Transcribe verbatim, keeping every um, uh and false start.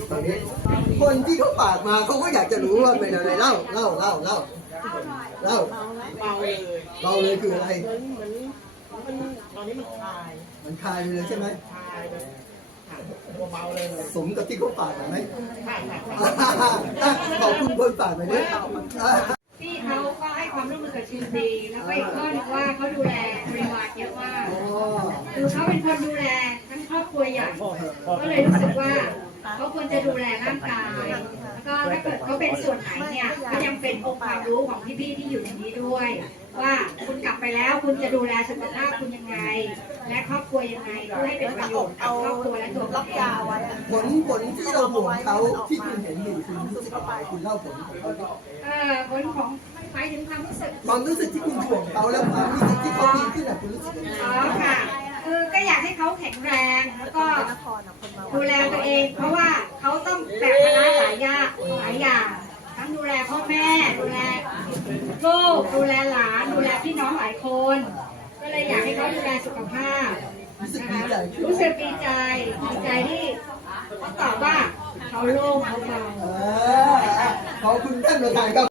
ตอนนี้คนที่เขาฝากมาเขาก็อยากจะรู้ว่าเป็นอะไรเล่าเล่าเล่าเล่าเล่าเบาเลยเบาเลยคืออะไรเหมือนเหมือนมันตอนนี้มันคลายมันคลายไปเลยใช่ไหมคลายเลยค่ะตัวเบาเลยสมกับที่เขาฝากไหมค่ะค่ะขอบคุณคนฝากไปด้วยพี่เขาก็ให้ความร่วมมือกับทีมดีแล้วก็อีกข้อหนึงว่าเขาดูแลบริวารเยอะมากคือเขาเป็นคนดูแลทั้งครอบครัวใหญ่ก็เลยรู้สึกว่าเขาควรจะดูแลร่างกายแล้วก็ถ้าเกิดเขาเป็นส่วนไหนเนี่ยก็ยังเป็นองค์ความรู้ของพี่ๆที่อยู่ในนี้ด้วย ว่าคุณกลับไปแล้วคุณจะดูแลสุขภาพคุณยังไง และครอบครัวยังไงเพื่อให้เป็นประโยชน์กับครอบครัวและตัวคุณเองผลผลที่เราห่วงเขาที่คุณเห็นอยู่คุณรู้สึกอะไรคุณเล่าผลของเขาดิเอ่อผลของหมายถึงความรู้สึกความรู้สึกที่คุณห่วงเขาแล้วความรู้สึกที่เขาดีขึ้นอ่ะคุณรู้สึกยังไงอ๋อค่ะ คือก็อยากให้เขาแข็งแรงแล้วก็ดูแลตัวเอง เพราะว่าเขาต้องแบกภาระหลายอย่างหลายอย่าง ทั้งดูแลพ่อแม่ ดูแลลูกดูแลหลาน ดูแลพี่น้องหลายคน ก็เลยอยากให้เขาดูแลสุขภาพนะคะรู้สึกดีใจ ดีใจที่เขาตอบว่าเขาโล่งเขาเบาขอบคุณท่านประธานครับ